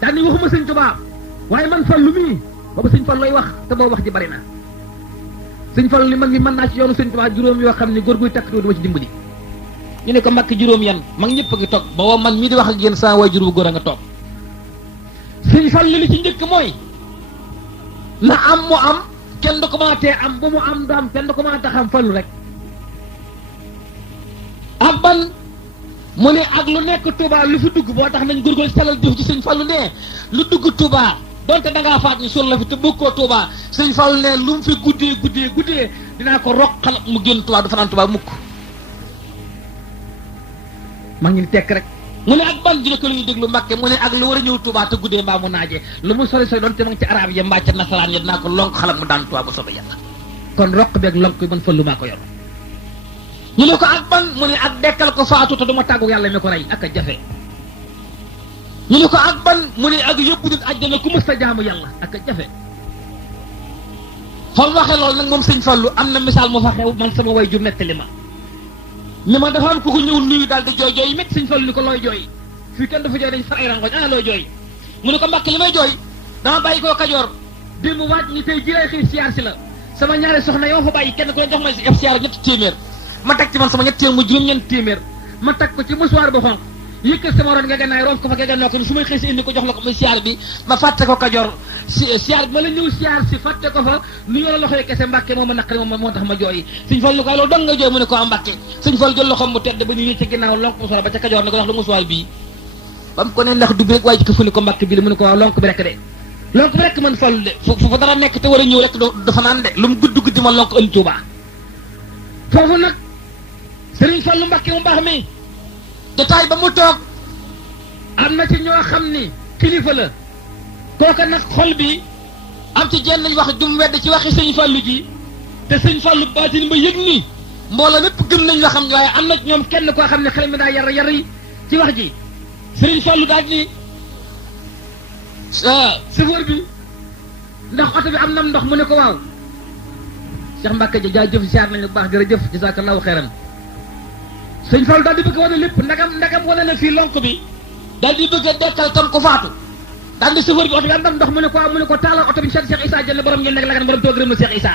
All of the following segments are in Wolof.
daal ni waxuma sëñ Tuubaa waaye man Fallu mii boobu sëñ Fallu lay wax te boobu wax ji bari na sëñ Fallu ni man mi mën naa ci yoonu sëñ Tuubaa juróom yoo xam ne góor guy takk du ma ci dimbali. ñu ne ko Mbàkke juróom yan mag ñëpp a ngi toog booba man mii di wax ak yéen saa waay juróom góor a nga toog sëñ Fallu li ci njëkk mooy na am mu am kenn du ko mën a tee am bu mu am du am kenn du ko mën a tax am Fallu rek ak ban mu ne ak lu nekk Touba lu fi dugg boo tax nañ góorgóorlu selal jëf ci sëñ Fallu ne lu dugg Touba donte da ngaa faat ñu suul la fi te bokkoo Touba sëñ Fallu ne lu mu fi guddee dinaa ko roqal mu génn Touba du fanaan Touba mukk mag ñu tekk rek mu ne ak ban dina ko lu ñuy déglu Mbàkke mu ne ak lu war a ñëw Touba te guddee mbaa mu naaje lu mu sori sori doon te ma ngi ci arab ya mbaa ca nasaraan ya dinaa ko lonk xalam mu daan Touba ba soobee yàlla kon roq beeg lonk bi man Fallu maa ko yor ñu ne ko ak ban mu ne ak dekkal ko faatu te du ma tàggu yàlla mi ko rey ak a jafe ñu ne ko ak ban mu ne ak yóbbu nit àjjana ku mës ta jaamu yàlla ak a jafe fa mu waxee loolu nag moom sëñ Fallu am na misaal mu fa xew man sama way ju nettali ma ni ma dafa am ku ko ñëw nuyu daal di jooy jooy métti sëñ Fallu ni ko looy jooy fii kenn dafa jooy dañ fa ay rangoñ ana looy jooy mu ne ko Mbàkke li may jooy dama bàyyi koo Kajoor démb waaj ni tey jiray xëy siyaar si la sama ñaari soxna yoo fa bàyyi kenn ko jox ma si ab siyaar ñetti téeméer ma teg ci man sama ñetti téeméer mu juróom-ñeent téeméer ma teg ko ci musuwaar bu xonq yëkkal sama ron nga gannaay roof ko fa nga gannaaw ko ni su may xëy si indi ko jox la ko muy siyaar bi ma fàtte ko Kajoor siyaar bi ma la ñëw siyaar si fàtte ko fa nu ñu la loxoy kese Mbàkke moo ma naqari moom moo tax ma jooyi sëñ Fallu ko loolu dong nga jooy mu ne ko am Mbàkke sëñ Fallu jël loxoom mu tedd ba ñu ci ginnaaw lonk musuwaar ba ca Kajoor ne ko wax lu musuwaar bii ba mu ko ne ndax du bi rek waaye ci ko fu ni ko Mbàkke bi la mu ne ko waaw lonk bi rek de lonk bi rek man Fallu de foofu dara nekk te war a ñëw rek dafa naan de lu mu guddi ma lonk ën Tuuba foofu nag sëriñ Fallu Mbàkke mu baax mi jotaay ba mu toog am na ci ñoo xam ni kilifa la kooka nag xol bi am ci jenn wax jum wedd ci waxi sëñ Fallu ji te sëñ Fallu baatin ba yëg ni mbooloo mépp gëm nañ la xam waaye am na ci ñoom kenn koo xam ne xel mi daa yar yi ci wax ji sëriñ Fallu daal ni chauffeur bi ndax oto bi am na ndox mu ne ko waaw Cheikh Mbàkke ja jaajëf siyaar nañu bu baax jërëjëf jazakallahu xeyran sëñ Fallu daal di bëgg wane lépp ndagam wane na fii lonk bi daal di bëgg a dekkal tam ko faatu daal di chauffeur bi oto bi am na ndox mu ne ko waaw mu ne ko taalal oto bi Cheikh Issa Diène borom ngeen nekk la borom toog rëm na Cheikh Issa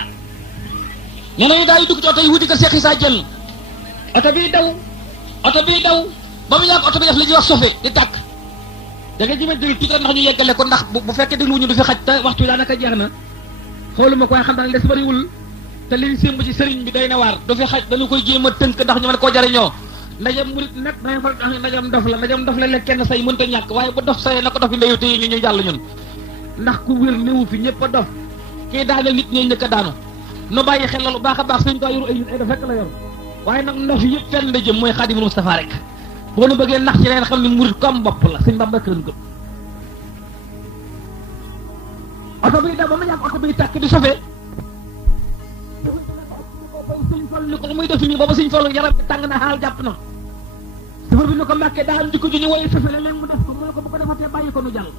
ñeneen ñi daal di dugg ci oto yi wuti ko Cheikh Issa Diène oto bi daw ba mu yàgg oto bi def li ñuy wax sofe di tàkk da nga jëmee déglu tuuti ndax ñu yeggale ko ndax bu fekkee dégluwuñu du fi xaj te waxtu bi daanaka jeex na xooluma ko waaye xam daal des bariwul te liñ sémb ci sëriñ bi day na waar du fi xaj dañu koy jéem a tënk ndax ñu mën koo jariñoo ndajam murit nag dangeen fa tax ndajam dof la lekk kenn say mënta ñàkk waaye ba dof sayee na ko dof yi ndeyu te yi ñu jàll ñun ndax ku wér néewu fi ñëpp a dof kii daaneel nit ñi njëkk a daanu no bàyyi xel loolu baax a baax sëñ ko yoru ay nit ay dof fekk la yor waaye nag ndof yi yëpp fenn la jëm mooy Xaadimul Mustafaa rek boo nu bëggee nax ci leen xam ne murit ko am bopp la sëñ Bamba kërën gëm oto bi daw ba ma yàgg oto bi tàkk di sofee sëñ Fallu ni ko muy def nii booba sëñ Fallu yaram bi tàng na xaal jàpp na safar bi ni ko Mbàkke daa am jikko ju ñu woye sofe la léegi mu def ko mu ne ko bu ko defatee bàyyi ko nu jàll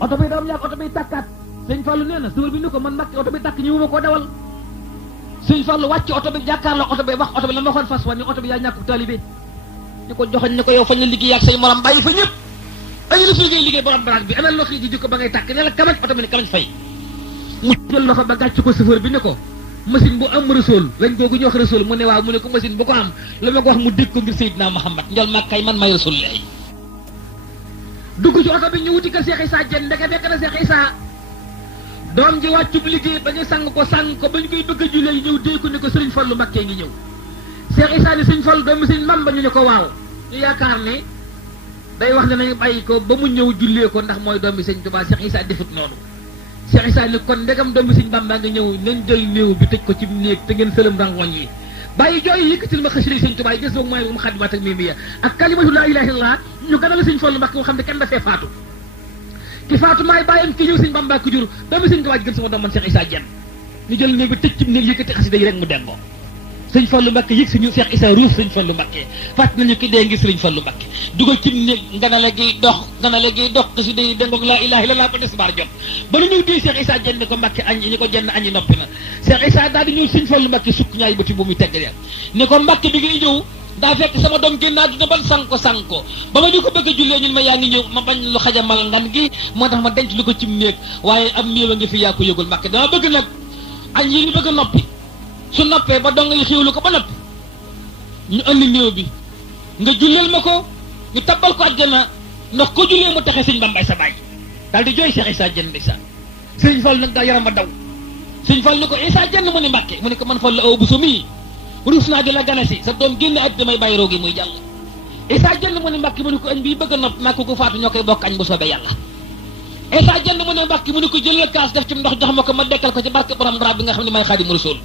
oto bi daw yàgg oto bi tàkkaat sëñ Fallu nee na safar bi ni ko man Mbàkke oto bi tàkk ñu wuma koo dawal sëñ Fallu wàcc oto bi jàkkaarloo oto bi wax oto bi la ma waxoon fas wa ni oto bi yaa ñàkk taalibe ñu ko joxoñ ni ko yow fañ la liggéey ak say morom bàyyi fa ñëpp añu la fi liggéey borom baraag bi ana loxo yi di jikko ba ngay tàkk ne la kamaj oto bi ne kamaj fay mu jël loxo ba gàcc ko chauffeur bi ne ko machine bu am rasool lañ googu ñu wax rasool mu ne waaw mu ne ko machine bu ko am la ma ko wax mu dégg ko ngir Seydina Muhammad njol mag kay man may rasool lay dugg ci oto bi ñu wuti ko Cheikh Issa Diène ndeke fekk na Cheikh Issa doom ji wàccub liggéey ba ñu sang ko ba ñu koy bëgg a jullee ñëw dee ko ne ko Sëriñ Fallu Mbakke ngi ñëw Cheikh Issa ni Sëriñ Fallu doomu Sëriñ man ba ñu ne ko waaw ñu yaakaar ne day wax ne nañu bàyyi ko ba mu ñëw jullee ko ndax mooy doomi Sëriñ Tuubaa Cheikh Issa defut noonu Cheikh Issa ni kon ndegam doomi Sëriñ Bamba nga ñëw nañ jël néew bi tëj ko ci néeg te ngeen sëlëm rangoñ yi bàyyi jooy yëkkatil ma xasida Sëriñ Tuubaa yi gis boog mooy mu xadimaat ak mimiya ak kalimatu laa ilaaha illallaah ñu ganal Sëriñ Fallu Mbakke moo xam ne kenn dafee faatu ki faatu maay bàyyam ki ñëw Sëriñ Bamba ko jur doomi Sëriñ Tuubaa ji gën sama doom man Cheikh Issa Diène ñu jël néeg bi tëj ci néeg yëkkati xasida yi rek mu dengoo Sëriñ Fallu Mbakke yëg suñu Cheikh Issa ruuf Sëriñ Fallu Mbakke fàtt nañu ki dee ngir Sëriñ Fallu Mbakke dugal ci néeg nganale gi dox xasida yi dengoog laa ilaaha illallaah ba tisbaar jot ba nu ñëw dee Cheikh Issa Diène ni ko Mbakke añ ñi ko jenn añi noppi na Cheikh Issa daal di ñëw Sëriñ Fallu Mbakke sukk ñaay bëti bu muy teggal ya ni ko Mbakke bi ngay ñëw daa fekk sama doom génn àdduna ban sanko ba ma ñu ko bëgg a jullee ñun ma yaa ngi ñëw ma bañ lu xajamal ngan gi moo tax ma denc lu ko cim néeg waaye am néew a ngi fi yaa ko yëgul Mbàkke dama bëgg nag añ yi ñu bëgg a noppi su noppee ba dong yi xiwlu ko ba noppi ñu andi néew bi nga julleel ma ko ñu tabbal ko àjjana ndax ko jullee mu taxe sëñ Bambay sa baay daal di jooy Cheikh Issa Diène ndeysaan sëñ Fall nag daa yaram ba daw sëñ Fall ni ko Issa Diène mu ni Mbàkke mu ne ko man Fall la aw bu so mii ruus naa di la ganasi sa doom génn at damay bàyyi roogi muy jàll Issa Diène mu ne Mbàkke mu ne ko añ bii bëgg a nopp naa ko faatu ñoo koy bokk añ bu soobee yàlla Issa Diène mu ne Mbàkke mu ne ko jëlal kaas def ci ndox jox ma ko ma dekkal ko ci barke borom rab bi nga xam ne may Xaadimu Rasuul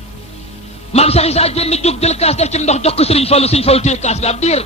maam Cheikh Issa Diène jóg jël kaas def ci ndox jox ko Sëriñ Fallu Sëriñ Fallu téye kaas bi ab diir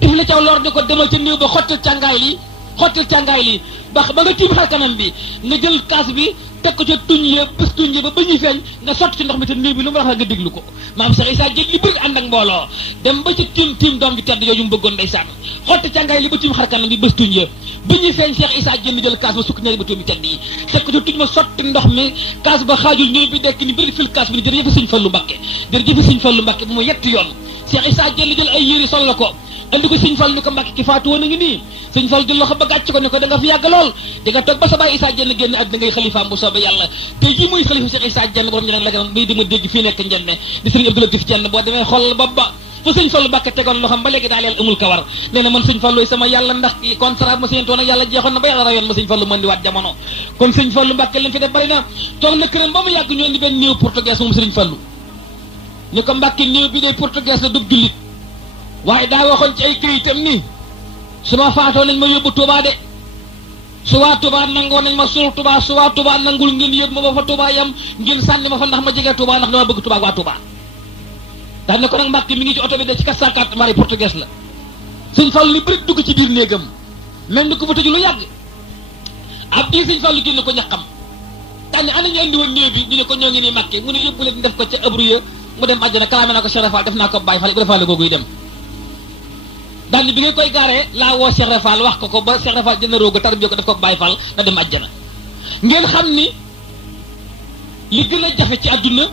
dif la caw lor di ko demal ca néew ba xottal càngaay li ba nga tiim xar kanam bi nga jël kaas bi teg ko ca tuñ ya bés tuñ ya ba ñuy feeñ nga sotti ci ndox mi te néew bi lu mu wax la nga déglu ko maam Cheikh Issa Diène li bëri ànd ak mbooloo dem ba ci tiim doom ji tedd yooyu mu bëggoon ndeysaan xotti càngaay li ba tiim xar kanam bi bés tuñ ya ba ñuy feeñ Cheikh Issa Diène jël kaas ba sukk ñaari ba tuumi tedd yi teg ko ca tuñ ma sotti ndox mi kaas ba xaajul néew bi dekk ni bëri fil kaas bi ni jërëjëf Sëriñ Fallu Mbàkke bu ma yetti yoon Cheikh Issa Diène jël ay yére sol la ko andi ko Sëriñ Fallu ni ko Mbàkke ki faatu woon a ngi nii Sëriñ Fallu jël loxo ba gàcc ko ne ko da nga fi yàgg lool di nga toog ba sa baay Issa Diène génn àddina ngay xalifaam bu soobee yàlla tey jii muy xalifa Cheikh Issa Diène borom ñeneen la gën muy di ma dégg fii nekk njenne di Sëriñ Abdou Latif Diène boo demee xool ba fu Sëriñ Fallu Mbàkke tegoon loxam ba léegi daal yàlla amul kawar nee na man Sëriñ Fallu sama yàlla ndax contrat ma siñentoon ak yàlla jeexoon na ba yàlla rayoon ma Sëriñ Fallu mën di waat jamono kon Sëriñ Fallu Mbàkke lim fi def bari na toog na këram ba mu yàgg ñu indi benn néew portugais moom Sëriñ Fallu ni ko Mbàkke néew bi day portugais la dub jullit waaye daa waxoon ci ay këyitam ni su ma faatoo nañ ma yóbbu Touba de su waa Touba nangoo nañ ma suul Touba su waa Touba nangul ngeen yëpp ma ba fa Touba yam ngeen sànni ma fa ndax ma jege Touba ndax dama bëgg Touba ak waa Touba daal ne ko nag Mbàkke mi ngi ci oto bi de ci 404 mari portugais la Sëñ Fallu ni bëri dugg ci biir néegam mel ni ko fa tëju lu yàgg ab diir Sëñ Fallu génn ko ñaqam daal ne ana ñu andi woon néew bi ñu ne ko ñoo ngi nii Mbàkke mu ne yóbbu leen def ko ca ëbru ya mu dem àjjana kalaame naa ko Cheikh Rafal def naa ko Baye Fall Ibra Fall googu yi dem daal ni bi ngay koy gaaree laa woo Cheikh Rafal wax ko ba Cheikh Rafal jënd rooga tarbiya ko def ko Baye Fall na dem àjjana ngeen xam ni li gën a jafe ci àdduna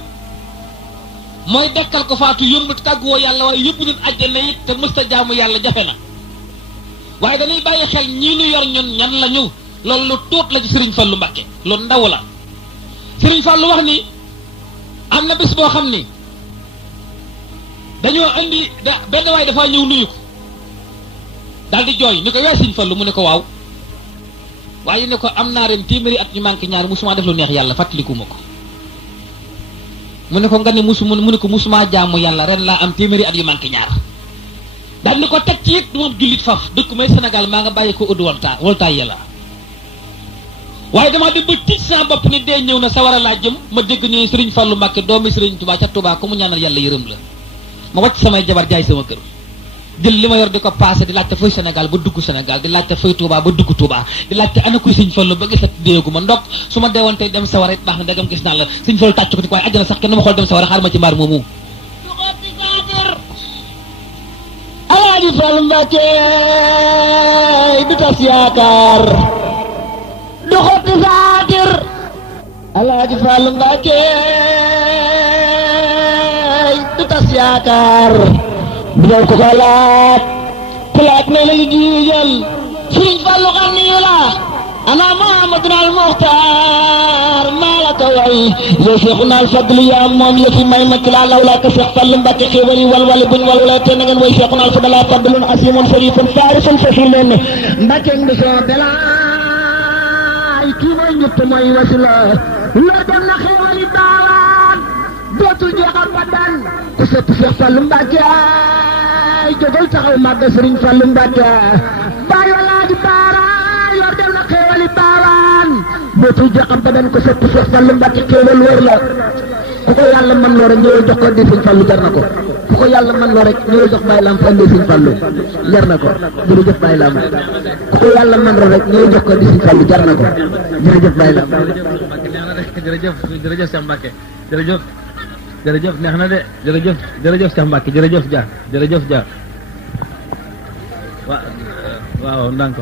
mooy dekkal ko faatu yóbbu tàgguwoo yàlla waaye yóbbu nit àjjana it te mësta jaamu yàlla jafe na waaye dañuy bàyyi xel ñii nu yor ñun ñan la ñu loolu lu tuut la ci Sëriñ Fallu Mbàkke loolu ndaw la Sëriñ Fallu wax ni am na bés boo xam ni dañoo andi benn waay dafa ñëw nuyu ko daal di jooy ni ko yaay Sëriñ Fallu mu ne ko waaw waaye ne ko am naa ren téeméeri at ñu manqué ñaar musuma def lu neex yàlla fàttaliku ma ko mu ne ko nga ne mu ne ko musuma jaamu yàlla ren laa am téeméeri at yu manqué ñaar daal ni ko teg ci it du moom jullit faf dëkk may Sénégal maa nga bàyyi ko ëdd woltaay yàlla waaye damaa dem ba tiit sama bopp ni dee ñëw na sawara laa jëm ma dégg ñu Sëriñ Fallu Mbàkke doomi Sëriñ Tuubaa ca Tuubaa ko mu ñaanal yàlla yërëm la ma wàcc samay jabar jaay sama kër jël li ma yor di ko passé di laajte fay Sénégal ba dugg Sénégal di laajte fay Touba ba dugg Touba di laajte ana kuy Sëriñ Fallu ba gisat déegu ma ndokk su ma deewoon tey dem sawara it baax na ndegam gis naa la Sëriñ Fallu tàcc ko ni waaye àjjana sax kenn ma xool dem sawara xaar ma ci mbaar moomu Alaaji Fallu Mbàkke du tas yaakaar du xotti saatir Alaaji Fallu Mbàkke du tas yaakaar du doon ko laaj ku laaj ne la jiijal Sëriñ Fallu xam ni la ana Muhammadun al Muxtaar maa la ko way yow Seexuna al Fadlu yaa moom yëfi may ma ci laa lawlaa ko Seex Fallu Mbàkke xéewali walwali buñ walwala te na ngeen way Seexuna al Fadlu fadlun asimun sarifun faarisun fasilun Mbàkke ngi soo belaay kii mooy ñett mooy wasila loo dem na xéewali baawaan dootul jeexal ba dan ku sëpp Seex Fallu Mbàkke ay jógal taxaw màgg Sëriñ Fallu Mbàkke baay walaa di baara yor dem na xéewali baawaan dootul jeexal ba dan ku sëpp Seex Fallu Mbàkke xéewal wër la ku ko yàlla mën loo rek ñëwal jox ko di Sëriñ Fallu jar na ko ku ko yàlla mën loo rek ñëwal jox Baay Lam fa andi Sëriñ Fallu jar na ko jërëjëf Baay Lam ku ko yàlla mën loo rek ñëwal jox ko di Sëriñ Fallu jar na ko jërëjëf Baay Lam jërëjëf Cheikh Mbacke jërëjëf jërëjëf neex na de jërëjëf Cheikh Mbacke jërëjëf Dia jërëjëf Dia waaw ndànk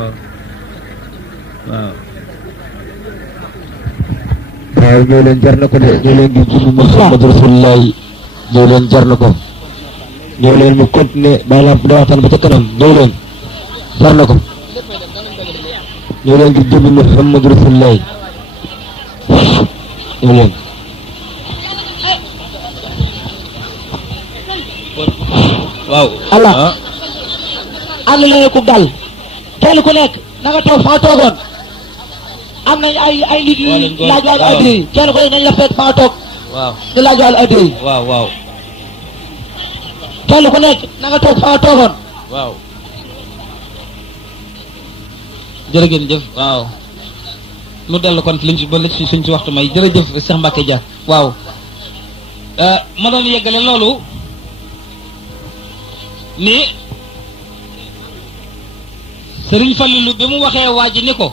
waaw ñoo leen jar na ko de ñoo leen di jund Muhammadu Rasulullah ñoo leen jar na ko ñëw leen mu continuer bàyyi lamp da waxtaan ba ca kanam ñëw leen far na ko ñëw leen ngir jëmmi Muhammadu Rasulullah ñëw leen waaw Allah ànd leen ku dal kenn ku nekk na nga toog fa nga toogoon am nañ ay nit yu laaj wàllu addi yi kenn ku nekk nañ la fekk fa nga toog waaw di laaj wàllu addi yi waaw waaw kenn ku nekk na nga toog fa nga toogoon waaw jërë ngeen jëf waaw nu dellu kon liñ ci ba li suñ ci waxtu may jërëjëf Cheikh Mbacke Dia waaw ma doon yeggale loolu ni Sëriñ Fallilu bi mu waxee waa ji ni ko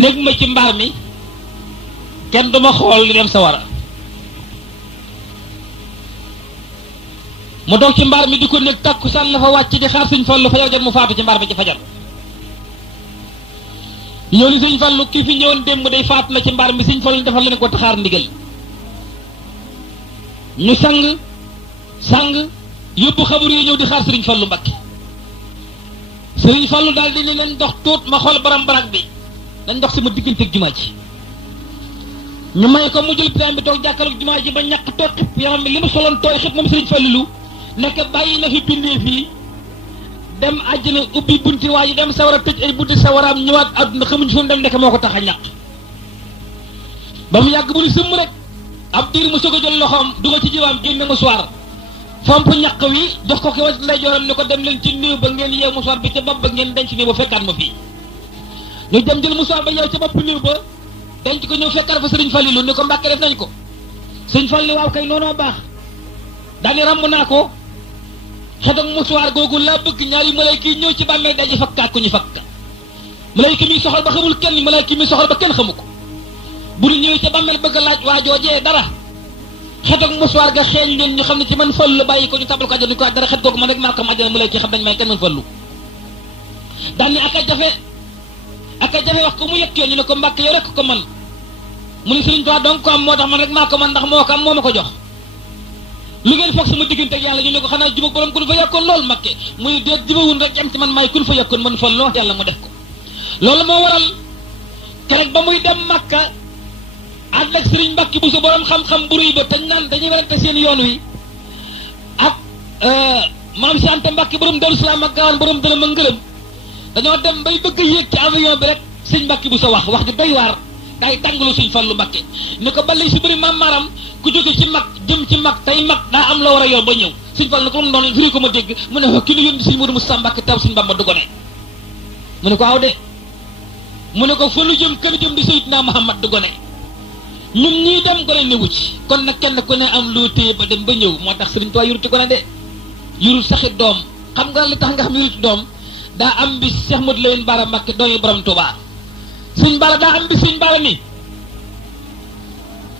néeg ma ci mbaar mi kenn duma xool li dem sa wara mu doog ci mbaar mi di ko nekk takkusaan la fa wàcc di xaar Sëriñ Fallu fajar jot mu faatu ci mbaar mi ci fajar ñëw ni Sëriñ Fallu ki fi ñëwoon démb day faatu na ci mbaar mi Sëriñ Fallu defal leen ko taxaar ndigal ñu sang yóbbu xabar yi ñëw di xaar Sëriñ Fallu Mbakke Sëriñ Fallu daal di ne leen dox tuut ma xool baram barak bi dañ dox sama diggante ak jumaa ji ñu may ko mu jël pitaan bi toog jàkkaarloog jumaa ji ba ñàkk toog xib yaram mi li mu soloon tooy xib moom Sëriñ Fallilu nekk bàyyi na fi bindee fii dem àjjana ubbi bunti waa ji dem sawara tëj ay bunti sawaraam ñëwaat àdduna xamuñ fu mu dem nekk moo ko tax a ñàkk ba mu yàgg bu ni sëmm rek ab diir mu soog a jël loxoom dugal ci jiwaam génne musuwaar fomp ñàkk wi jox ko ki wa ndeyjooram ni ko dem leen ci néew ba ngeen yeew musuwaar bi ca bopp ba ngeen denc néew ba fekkaat ma fii ñu dem jël musuwaar ba yeew ca bopp néew ba denc ko ñëw fekkaat fa Sëriñ Fallilu ni ko Mbàkke def nañ ko Sëriñ Fallilu waaw kay noonu baax daani ràmm naa ko xet ak musuwaar googu laa bëgg ñaari malayka yi ñëw ci bàmmeel daje fakkaat ko ñu fakka malayka mi soxal ba xamul kenn malayka mi soxal ba kenn xamu ko bu ñu ñëwee ca bàmmeel bëgg a laaj waa joojee dara xet ak musuwaar ga xeeñ leen ñu xam ne ci man Fallu bàyyi ko ñu tabal ko àjjana ni ko dara xet googu man rek maa ko àjjana malayka xam dañ may kenn man Fallu daani ak a jafe wax ko mu yëg yoon ñu ne ko Mbàkke yow rek ko man mu ne Sëriñ Tuubaa donc ko am moo tax man rek maa ko man ndax moo ko am moo ma ko jox lu ngeen foog sama diggante ak yàlla ñu ne ko xanaa jubag borom kun fa yàkkoon loolu Mbàkke muy déet jubawun rek am ci man maay kun fa yàkkoon man Fallu wax yàlla mu def ko loolu moo waral keroog ba muy dem Makka ànd ak Sëriñ Mbàkke bu sa borom xam-xam bu rëy ba tañ naan dañuy werante seen yoon wi ak maam si Anta Mbàkke borom Daaru Salaam ak Gaawaan borom dërëm ak ngërëm dañoo dem bay bëgg a yéeg ci avion bi rek Sëriñ Mbàkke bu sa wax ju doy waar daay tàngalu Sëriñ Fallu Mbàkke ni ko balay si bëri maam maaram ku jóge ci mag jëm ci mag tey mag daa am loo war a yor ba ñëw Sëriñ Fallu ne ko mu doon firi ko ma dégg mu ne ki nu yónni Sëriñ Moodu Musaa Mbàkke taw Sëriñ Bamba du gone mu ne ko aw de mu ne ko fa lu jëm kën jëm di Seydina Muhammad du gone ñun ñii dem gone newu ci kon nag kenn ku ne am loo téye ba dem ba ñëw moo tax Sëriñ Tuubaa yuruti gone de yurut saxi doom xam nga li tax nga xam yuruti doom daa am bi Cheikh Modou Lamine Bara Mbàkke doomi borom Tuubaa Sëriñ Bara daa am bi Sëriñ Bara ni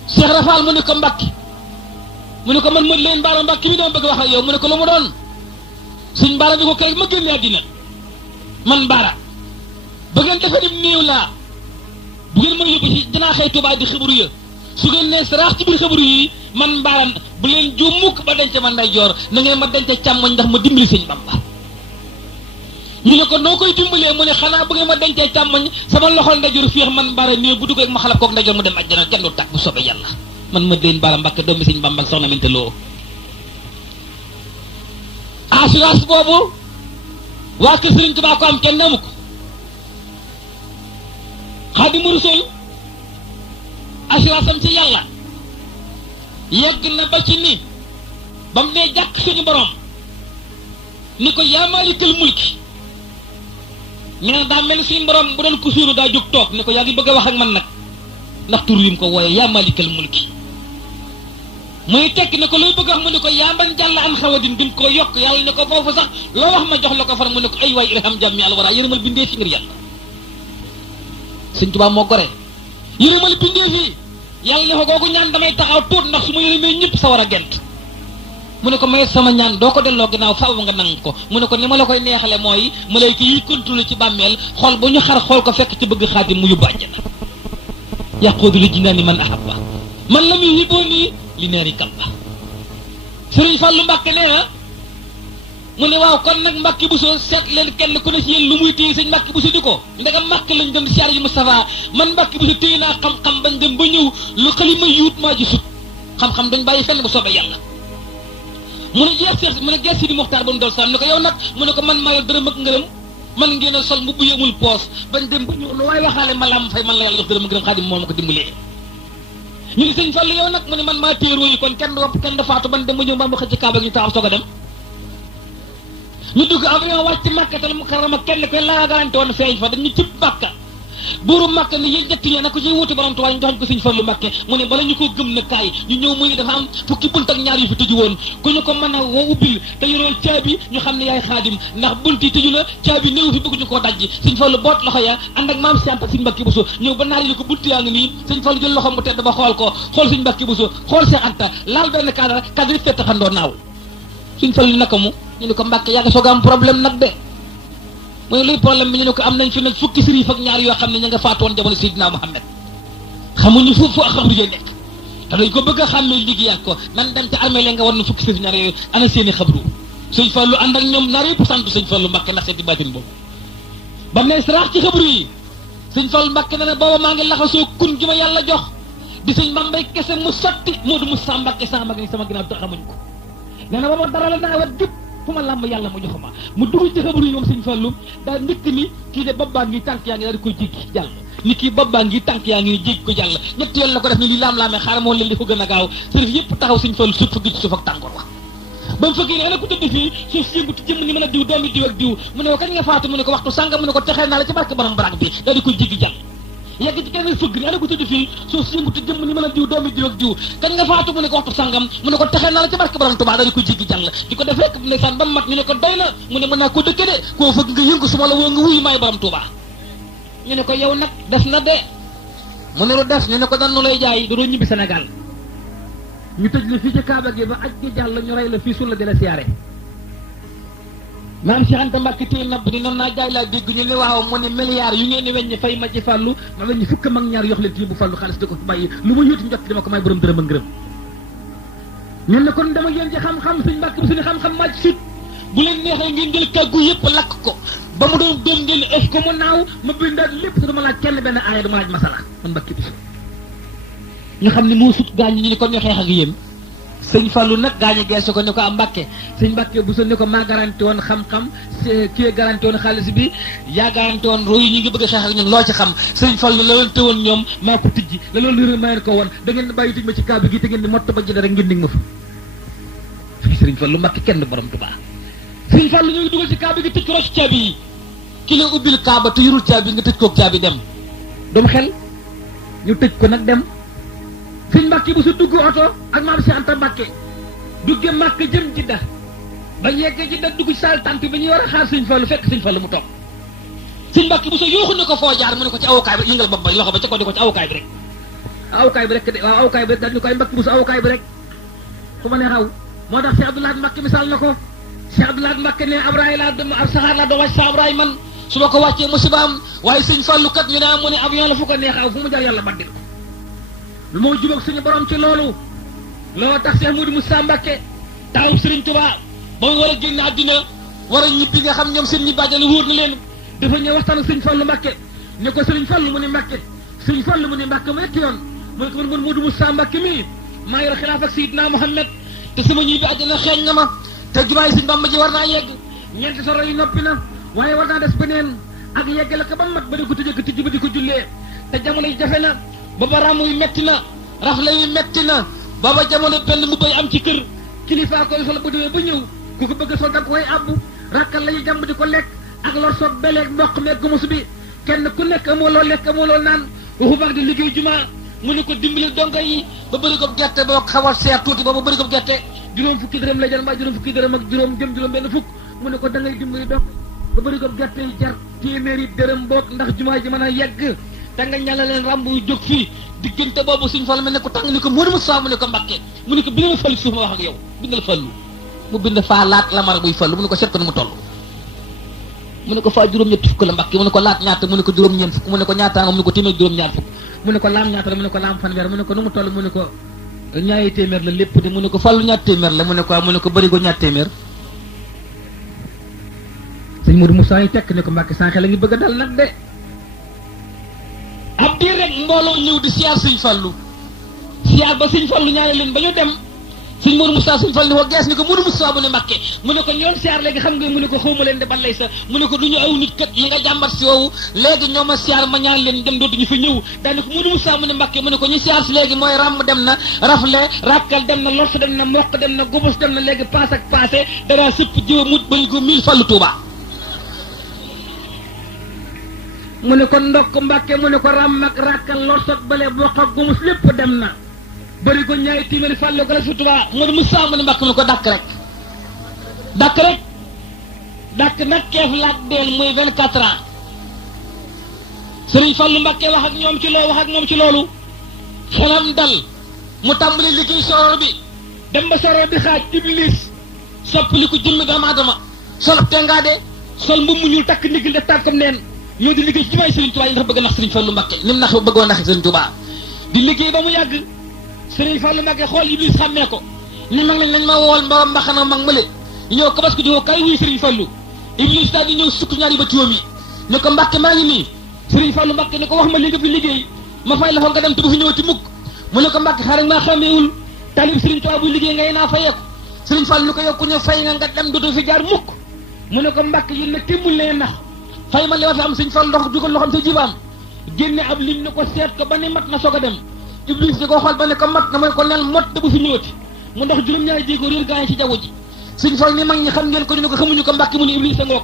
Cheikh Rafal mu ne ko Mbàkke mu ne ko man Modou Lamine Bara Mbàkke mi doon bëgg wax ak yow mu ne ko lu mu doon Sëriñ Bara ni ko keroog ma génne àddina man Bara ba ngeen defee ni néew laa bu ngeen ma yóbbu ci dinaa xëy Tuubaa di xabaru ya su ngeen nee saraax ci biir xabaru yi man Bara bu leen juum mukk ba denc ma ndeyjoor na ngeen ma denc càmmoñ ndax ma dimbali Sëriñ Bamba ñu ne ko noo koy dimbalee mu ne xanaa bu ngeen ma dencee càmmoñ sama loxol ndeyjoor féex man Bara néew bu duggee ak ma xalab kook ndeyjoor mu dem àjjana kenn du tàkk bu soobee yàlla man Modou Lamine Bara Mbàkke doomi Sëriñ Bamba ak soxna Minta Lo assurance boobu waa kër Sëriñ Tuubaa ko am kenn amu ko Xaadimu Rasuul assurance am ci yàlla yegg na ba ci ni ba mu nee jàkk suñu borom ni ko yaa maalikal mulki nee na daa mel suñu borom bu doon ko suuru daa jóg toog ni ko yaa ngi bëgg a wax ak man nag ndax tur wi mu ko wooye yaa maalikal mulki muy tekk ne ko looy bëgg a wax mu ne ko yaa man jàll an xawadin gën koo yokk yàlla ne ko foofu sax loo wax ma jox la ko far mu ne ko ay waay irham jàmm mi alwara yërëmal bindee fi ngir yàlla Sëriñ Tuubaa moo gore yërëmal bindee fii yàlla ne ko googu ñaan damay taxaw tuut ndax su ma yërëmee ñëpp sa war a gent mu ne ko may sama ñaan doo ko delloo ginnaaw faaw nga nang ko mu ne ko ni ma la koy neexale mooy malayka yi contrôlé ci bàmmeel xool bu ñu xar xool ko fekk ci bëgg xaatim mu yóbbu àjjana yaquudu li jinaani man ahabba man lam yuhibbuuni li naari kalba Sëriñ Fallu Mbàkke nee na mu ne waaw kon nag Mbàkke Buso seet leen kenn ku ne ci yéen lu muy téye sëñ Mbàkke Buso di ko ndegam Mbàkke lañ dem siyaar yi Moustapha man Mbàkke Buso téye naa xam-xam bañ dem ba ñëw lu xalima yuut maa ji sut xam-xam dañ bàyyi fenn bu soobee yàlla mu ne jeex mu ne gees si di Muxtaar ba mu doon sam ne ko yow nag mu ne ko man maa yor dërëm ak ngërëm man ngeen a sol mbubb yu amul poos bañ dem ba ñëw lu waaye waxaale ma lam fay man la yàlla jox dërëm ak ngërëm Xaadim moo ma ko dimbalee ñu ne sëñ Fallu yow nag mu ne man maa téeroo yi kon kenn wopp kenn faatu ban dem ba ñëw maa ma xëcc kaaba gi ñu taxaw soog a dem ñu dugg avion wàcc Makkatal Mukarrama kenn koy laa garanti woon feeñ fa dañu cib Makka buuru Makka ni yéen ñett ñi nag ko ci wuti borom Tuubaa ñu joxañ ko sëñ Fallu Mbàkke mu ne bala ñu ko gëm na kaay ñu ñëw mu ne dafa am fukki bunt ak ñaar yu fi tëju woon ku ñu ko mën a woo ubbil te yoroo caabi ñu xam ne yaay Xaadim ndax bunt yi tëju na caabi néew fi bëgg ñu koo dajji sëñ Fallu boot loxo ya ànd ak maam Cheikh ak sëñ Mbàkke Buso ñëw ba naar yi ko bunt yaa ngi nii sëñ Fallu jël loxom bu tedd ba xool ko xool sëñ Mbàkke Buso xool Cheikh Anta laal benn cadre cadre fett xandoo naaw sëñ Fallu naka mu ñu ne ko Mbàkke yaa nga soog a am problème nag de mu ne luy problème bi ñu ne ko am nañ fi nag fukki sërif ak ñaar yoo xam ne ña nga faatoon jamono Seydina Muhammad xamuñu fu xabru ya nekk te dañ ko bëgg a xàmmee liggéeyaat ko nan dem ca armée la nga war na fukki sërif ñaar yooyu ana seeni xabru sëñ Fallu ànd ak ñoom naar yëpp sant sëñ Fallu Mbàkke ndax seeti baatin boobu ba mu ne saraax ci xabru yi sëñ Fallu Mbàkke ne ne booba maa ngi laxasoo kun gi ma yàlla jox di sëñ Bambay kese mu sotti Moodu Musaa Mbàkke sama mag ni sama ginnaaw te xamuñ ko nee na booba dara la naa wat jub fu ma làmb yàlla mu jox ma mu dugg ci xabaru yi moom sëñ Fallu daal njëkk ni kii de bobbaa ngi tànk yaa ngi daal di koy jéggi jàll ni kii bobbaa ngi tànk yaa ngi ni jéggi ko jàll ñett yoon la ko def ni lii laam-laamee xaaral moo leen di ko gën a gaaw sërif yëpp taxaw sëñ Fallu suuf fëgg ci suuf ak tàngoor wax ba mu fëggee ne ana ko tëdd fii suuf si yëngutu jëmm ni mën a diw doomi diw ak diw mu ne ko kañ nga faatu mu ne ko waxtu sànga mu ne ko texee naa la ci barke borom barak bi daal di koy jéggi jàll yegg ci kenn fëgg ni ana ko tëdd fii suuf si yëngutu jëmm ni mën a diw doomi diw ak diw kañ nga faatu mu ne ko waxtu sàngam mu ne ko texee naa la ci barke borom Tuubaa daal di koy jéggi jàll di ko def rek ndeysaan ba mu mat ñu ne ko doy na mu ne mën naa ko dëkke de koo fëgg nga yëngu su ma la woo nga wuyu maay borom Tuubaa ñu ne ko yow nag des na de mu ne lu des ñu ne ko dan nu lay jaay doo ñibbi Sénégal ñu tëj la fii ci Kaaba gi ba aj gi jàll ñu rey la fii sulla di la siyaare maam Cheikh Anta Mbàkke téye nabb ni noonu naa jaay laa dégg ñu ne waaw mu ne milliards yu ngeen di weññi fay ma ci Fallu ma weññi fukk mag ñaar yox leen ci bu Fallu xaalis di ko fi bàyyi lu ma yóoti njot dama ko may borom dërëm ak ngërëm ñun ne kon dama yéen ci xam-xam sëñ Mbàkke bu suñu xam-xam màcc sut bu leen neexee ngeen jël kàggu yëpp lakk ko ba mu doon doom ngeen ef ko mu naaw ma bindaat lépp te dama laaj kenn benn aaya dama laaj masala man Mbàkke bi ñu xam ne moo sut gaañ ñu ni kon ñu xeex ak yéen sëñ Fallu nag gaañu geesu ko ne ko am Mbàkke sëñ Mbàkke bu so ne ko maa garanti woon xam-xam kii garanti woon xaalis bi yaa garanti woon royu ñu ngi bëgg a xeex ak ñun loo ci xam sëñ Fallu la leen tëwoon ñoom maa ko tijji la loolu lëre maa leen ko woon da ngeen di bàyyi tëj ma ci kaaba gi te ngeen di mott ba ji rek ngeen dig ma fa sëñ Fallu Mbàkke kenn borom Tuubaa sëñ Fallu ñu ngi dugal ci kaaba gi tëj ko roc caabi yi ki la ubbil kaaba te yorul caabi nga tëj koog caabi dem doomu xel ñu tëj ko nag dem sëñ Mbàkke bu su dugg oto ak maam Cheikh Anta Mbàkke dugge Màkka jëm Jidda ba yeggee Jidda dugg ci saal tànt bi ñuy war a xaar sëñ Fallu fekk sëñ Fallu mu toog sëñ Mbàkke bu su yuuxu ne ko foo jaar mu ne ko ci awukaay bi yëngal bopp ba loxo ba ca ko di ko ci awukaay bi rek awukaay bi rek de waaw awukaay bi rek daal ñu koy Mbàkke bu su awukaay bi rek fu ma ne xaw moo tax Cheikh Abdoulaye Mbàkke misaal na ko Cheikh Abdoulaye Mbàkke ne abraay laa dem ab saxaar laa doon wàcc sa abraay man su ma ko wàccee musibaam waaye sëñ Fallu kat ñu ne mu ne avion la fu ko neex aw fu mu jaar yàlla baddil ko lu moo jubóog suñu borom ci loolu loo tax Cheikh Moodu Musaa Mbàkke taawub Sëriñ Tuubaa ba mu war a génn àddina war a ñibbi nga xam ñoom seen ñibbi àjjana wóor na leen dafa ñëw waxtaan ak sëñ Fallu Mbàkke ne ko sëriñ Fallu mu ne Mbàkke sëriñ Fallu mu ne Mbàkke mu yetti yoon mu ne ko man Moodu Musaa Mbàkke mii maa yor xilaaf ak Seydina Muhammad te sama ñibbi àjjana xeeñ na ma te jumaay sëñ Bamba ji war naa yegg ñeenti soro yi noppi na waaye war naa des beneen ak yegg la ko ba mat ba di ko tëjee ko tijji ba di ko jullee te jamono yi jafe na booba raamu yi metti na rafle yi metti na booba jamono benn mu bay am ci kër kilifaa koy sol bu demee ba ñëw ku ko bëgg a sol da koy abbu rakkal la yi jàmb di ko lekk ak lor soog beleeg mboq meeg gumus bi kenn ku nekk amoo loo lekk amoo loo naan waxu baax di liggéey jumaa mu ne ko dimbali donga yi ba bëri ko gerte boo xaw a seer tuuti ba bëri ko gerte juróom fukki dërëm la jar mbaa juróom fukki dërëm ak juróom benn fukk mu ne ko da ngay dimbali dong ba bëri ko gerte yi jar téeméeri dërëm boog ndax jumaa ji mën a yegg te nga ñala leen ramb yu jóg fii diggante boobu suñ Fallu mel ne ko tàng ni ko Moodu Musaa mu ne ko Mbàkke mu ne ko bindal Fallu suuf ma wax ak yow bindal Fallu mu bind faa laat la mar buy Fallu mu ne ko seet ko nu mu toll mu ne ko faa juróom-ñett fukk la Mbàkke mu ne ko laat ñaata mu ne ko juróom-ñeent fukk mu ne ko ñaata nga mu ne ko téeméer juróom-ñaar fukk mu ne ko laam ñaata la mu ne ko laam fanweer mu ne ko nu mu toll mu ne ko ñaari téeméer la lépp de mu ne ko Fallu ñaar téeméer la mu ne ko mu ne ko bëri ko ñaar téeméer. sëñ Modou Moussa yi tekk ne ko Mbàkke sànq la ngi bëgg a dal nag de. ab diir rek mbooloo ñëw di siyaar sëñ Fallu siyaar ba sëñ Fallu ñaare leen ba ñu dem sëñ Modou Moussa sëñ Fallu ni ko gees ni ko Modou Moussa mu ne Mbàkke mu ne ko ñoom siyaar léegi xam nga mu ne ko xawma leen de ban lay sa mu ne ko du ñu aw nit kat li nga jàmbat si woowu léegi ñoom a siyaar ma ñaan leen dem dootuñu fa ñëw daane ko Modou Moussa mu ne Mbàkke mu ne ko ñu siyaar si léegi mooy ràmm dem na rafle rakkal dem na lors dem na mokk dem na gobos dem na léegi paas ak paase dara sëpp jiwa mut bañ ko 1000 Fallu Touba mu ne ko ndokk Mbàkke mu ne ko ràmm ak rakkal lors ak bale bokk ak gumus lépp dem na bëri ko ñaari téeméeri Fallu ko la fi Touba Modou Moussa mu ne Mbàkke mu ne ko dakk rek dakk nag keef laak deel muy 24 ans Sëriñ Fallu Mbàkke wax ak ñoom ci loo wax ak moom ci loolu xelam dal mu tàmbali liggéey soror bi dem ba soror bi xaaj Iblis soppali ko jëmmi doomu aadama sol tengaade sol mbubb mu ñuul takk ndigil def tànkam neen ñoo di liggéey ci jumaay Sëriñ Touba yi ndax bëgg nax Sëriñ Fallu Mbàkke ni mu nax bëggoon nax Sëriñ Touba di liggéey ba mu yàgg Sëriñ Fallu Mbàkke xool Iblis xàmmee ko ni mag nañ ma wool mborom mbaxana mag mële ñëw kabas ko di woo kay wuy Sëriñ Fallu Iblis daal di ñëw sukk ñaari ba tuwam yi ne ko Mbàkke maa ngi nii Sëriñ Fallu Mbàkke ne ko wax ma li nga fi liggéey ma fay la fa nga dem te bu fi ñëwati mukk mu ne ko Mbàkke xaaral maa xàmmeewul talib Sëriñ Touba buy liggéey ngay naa fayeeku Sëriñ Fallu ni ko yokku ñëw fay nga dem dootu fi jaar mukk mu ne ko Mbàkke yéen nag timmul leen nax fay ma li ma fi am Sëriñ Fallu ndox dugal loxam sa jibaam génne ab lim ne ko seet ko ba ne mat na soog a dem Iblis di ko xool ba ne ko mat na mu ne ko nel mot te bu fi ñëwati mu ndox juróom-ñaari jéego réer gaa yi ci jaww ji Sëriñ Fallu ni mag ñi xam ngeen ko ñu ne ko xamuñu ko Mbàkke mu ne Iblis a ngoog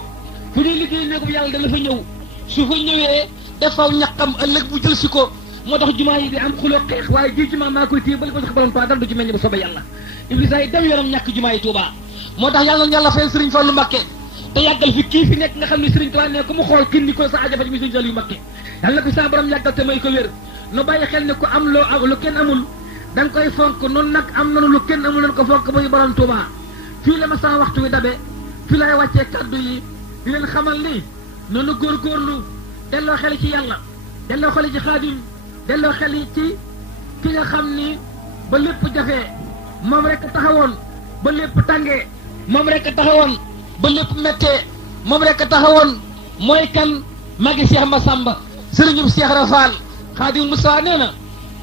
fu ñuy liggéey ne ko yàlla dana fa ñëw su fa ñëwee defaw ñaqam ëllëg bu jël si ko moo tax jumaa yi di am xuloo xeex waaye ji jumaa maa koy téye bali ko sax borom Tuubaa dara du ci meññ bu soobee yàlla Iblis ay dem yoonam ñàkk jumaa yi Tuubaa moo tax yàlla na yàlla fayal Sëriñ Fallu Mbàkke te yàggal fi kii fi nekk nga xam ne Sëriñ Tuubaa ne ko mu xool kin ni ko sa ajafa ji muy Sëriñ Fallu Mbàkke yàlla na ko sa borom yàggal te may ko wér nu bàyyi xel ne ko am loo lu kenn amul da nga koy fonk noonu nag am nanu lu kenn amul nañ ko fonk muy borom Tuubaa fii la ma sa waxtu wi dabe fii lay wàccee kaddu yi di leen xamal ni noonu góorgóorlu delloo xel ci yàlla delloo xel ci Xaadim delloo xel ci ki nga xam ni ba lépp jafee moom rek taxawoon ba lépp tàngee moom rek taxawoon ba lépp méttee moom rek taxawoon mooy kan magi Cheikh Massamba sëriñub Cheikh Rafal Xaadim Moussa nee na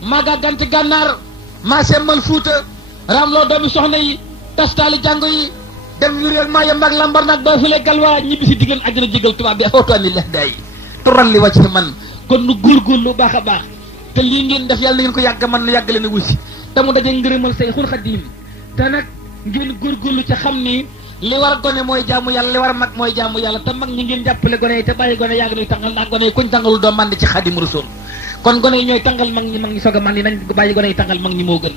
maa gàgganti gànnaar maa semmal Fuuta raamloo doomi soxna yi tastaali jàngo yi dem yu réel maa yem ak lambar nag ba file galwaa ñibbi si diggéen àjjana jégal tubaab bi afawtuani lex day tural li wàcc fi man kon nu góorgóorlu baax a baax te lii ngeen def yàlla na ngeen ko yàgg man na yàgg leen a wusi te mu daje ngërëmal Sayxul Xadiim te nag ngeen góorgóorlu ca xam ni li war gone mooy jaamu yàlla li war mag mooy jaamu yàlla te mag ñi ngeen jàppale gone yi te bàyyi gone yàgg nuy tàngal ndax gone yi kuñ tàngalu doo màndi ci Xaadimu Rasuul kon gone yi ñooy tàngal mag ñi soog a màndi nañ bàyyi gone yi tàngal mag ñi moo gën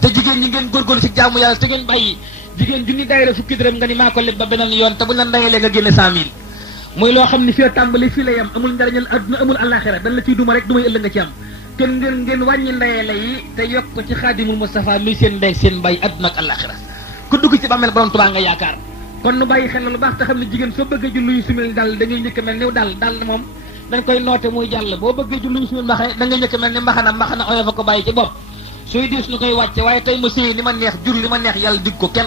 te jigéen ñi ngeen góorgóorlu ci jaamu yàlla te ngeen bàyyi jigéen junni daayira fukki dërëm nga ni maa ko leb ba beneen yoon te buñ la ndayalee nga génne 100 000 muy loo xam ne fii tàmbali fii la yam amul njariñal adduna amul àllaaxira dañ la ciy duma rek dumay ëllëg nga ci am kon ngeen wàññi ndayale yi te yokk ko ci Xaadimul Mustafa mi seen ndey seen mbay adduna ak àllaaxira ku dugg ci bàmmeel borom Tuubaa nga yaakaar kon nu bàyyi xel lu baax te xam ne jigéen soo bëggee jullu yu sumil dal da ngay njëkk mel ni dal moom dañ koy noote muy jàll boo bëggee jullu yu sumil mbaxe da ngay njëkk mel ni mbaxana oyo fa ko bàyyi ci bopp sooy diis nu koy wàcce waaye tey ma séy ni ma neex jur li ma neex yàlla dig ko kenn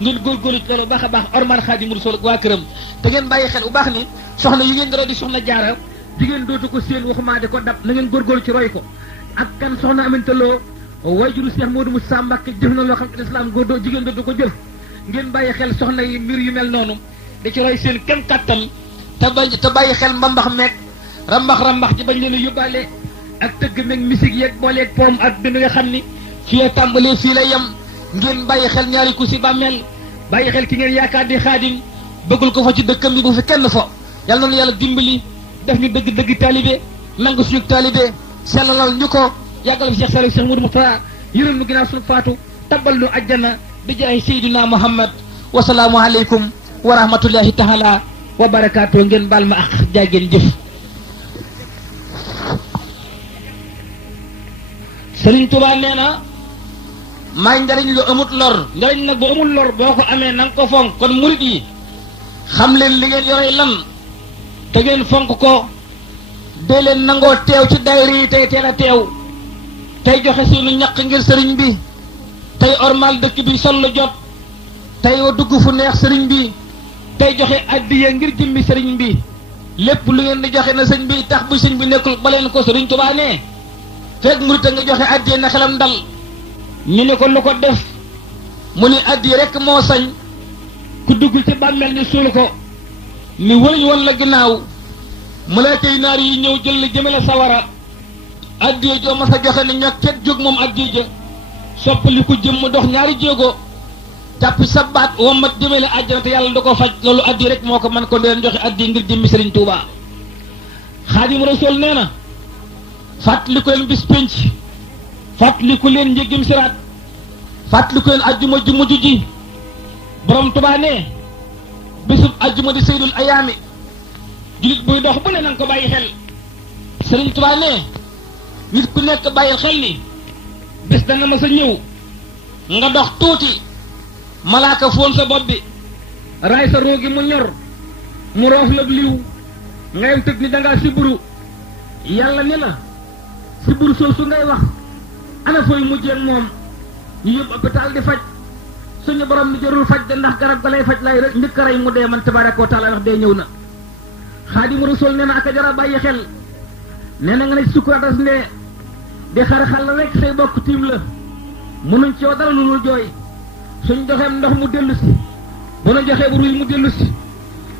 ngeen góorgóorlu ci loolu baax a baax ormal Xaadimu Rasuul waa këram te ngeen bàyyi xel bu baax ni soxna yi ngeen dara di soxna jaara jigéen dootu ko séen waxumaa di ko dab na ngeen góorgóorlu ci roy ko ak kan soxna Aminta Lo wayjuru Cheikh Modou Moussa Mbacké jëf na loo xam ne islam góor jigéen dootu ko jëf ngeen bàyyi xel soxna yi mbir yu mel noonu da ci roy seen kem kattan te bàyyi xel mbambax meeg rambax ci bañ leen a yóbbaale ak tëgg meeg musique yeeg booleeg poom ak dina nga xam ni fii la tàmbalee fii la yem ngeen bàyyi xel ñaari ku si bàmmeel bàyyi xel ki ngeen yaakaar di Xaadim bëggul ko fa ci dëkkam bi bu fi kenn fo yàlla noonu yàlla dimbali def ñu dëgg taalibe nangu suñu taalibe sellalal ñu ko yàggal fi Cheikh Saliou Cheikh Modou Moustapha yërëm nu ginnaaw suñu faatu tabbal nu ajjana bi jaay Seydina Muhammad wasalaamu aleykum wa rahmatullahi taala wa barakaatu ngeen baal ma ak jaageen jëf Sëriñ Tuubaa nee na may njariñ lu amut lor njariñ nag bu amul lor boo ko amee na nga ko fonk kon murit yi xam leen li ngeen yore lan te ngeen fonk ko dee leen nangoo teew ci daayira yi tey teel a teew tey joxe suñu ñaq ngir sëriñ bi tey ormal dëkk bi sol lu jot tey wa dugg fu neex sëriñ bi tey joxe addiya ngir jëmmi sëriñ bi lépp lu ngeen di joxe na sëñ bi tax bu sëñ bi nekkul ba leen ko sëriñ Tuubaa ne fekk murit nga joxe addiya na xelam dal ñu ne ko lu ko def mu ni addiya rek moo sañ ku dugg ci bàmmeel ni suul ko ni wëluñ woon la ginnaaw malaaka yi naar yi ñëw jël la jëmale sawara addiya joo ma sa joxe ni ñokket jóg moom addiya ja soppali ku jëm mu dox ñaari jéego jàpp sa baat wommat jëmale àjjana te yàlla da ko faj loolu addiya rek moo ko man ko deen joxe addiya ngir jëmmi Sëriñ Tuubaa Xaadimu Rasuul nee na fàttali ko leen bis pénc fàttali ko leen njëggim siraat fàttali ko leen ajjuma ju mujj ji borom Tuubaa ne bisub ajjuma di seydul ayaami julit buy dox bu ne nanga ko bàyyi xel Sëriñ Tuubaa ne nit ku nekk bàyyil xel ni bés dana ma sa ñëw nga dox tuuti malaaka foon sa bopp bi raay sa roogi mu ñor mu roof la liw ngay tëg ni dangaa siburu yàlla ni la siburu soosu ngay wax ana fooy mujjee moom ñu yóbbu hôpital di faj suñu borom ni jarul faj de ndax garab ga lay faj lay rek njëkk a rey mu dee man tabaaraka wa taala wax dee ñëw na Xaadimu Rasuul nee na aka jara bàyyi xel nee na nga ne sukkuratas ndee di xar xal rek say bokk tiim la mënuñ ci yow dara lu dul jooy suñ joxeem ndox mu dellu si bu na joxee bu ruy mu dellu si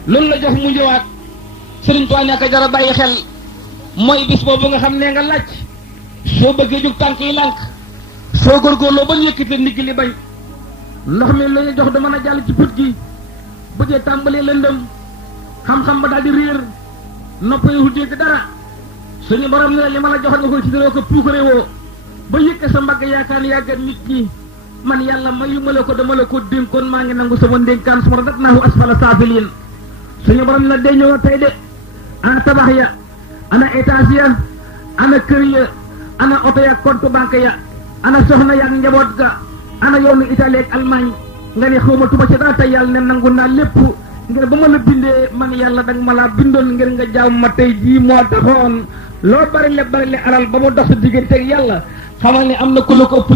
loolu la jox mu ñëwaat Sëriñ Tuubaa ne aka jara bàyyi xel mooy bis boobu nga xam ne nga laaj soo bëggee jóg tànk yi lànk soo góorgóorloo ba ñu yëkkati ndigg li bañ ndox mi la ñu jox du mën a jàll ci put gi bëjee tàmbalee lëndëm xam-xam ba daal di réer nopp yi hu dégg dara suñu borom ne li ma la joxoon nga koy ci doo ko puukare woo ba yëkke sa mbagg yaakaar ni yàggat nit ñi man yàlla mayu ma la ko dama la ko dénkoon maa ngi nangu sama ndénkaan suma rat naahu asfala saafiliin suñu borom ne dee ñëw tey de ana tabax ya ana étage ya ana kër ya ana oto ya compte banque ya ana soxna ya ak njaboot ga ana yoonu Italie ak Allemagne nga ne xawma tuba ci dara tey yàlla ne nangu naa lépp ngir ba ma la bindee man yàlla danga ma laa bindoon ngir nga jaam ma tey jii moo taxoon loo bari le alal ba mu dox sa diggante ak yàlla xamal ne am na ku la ko ëpp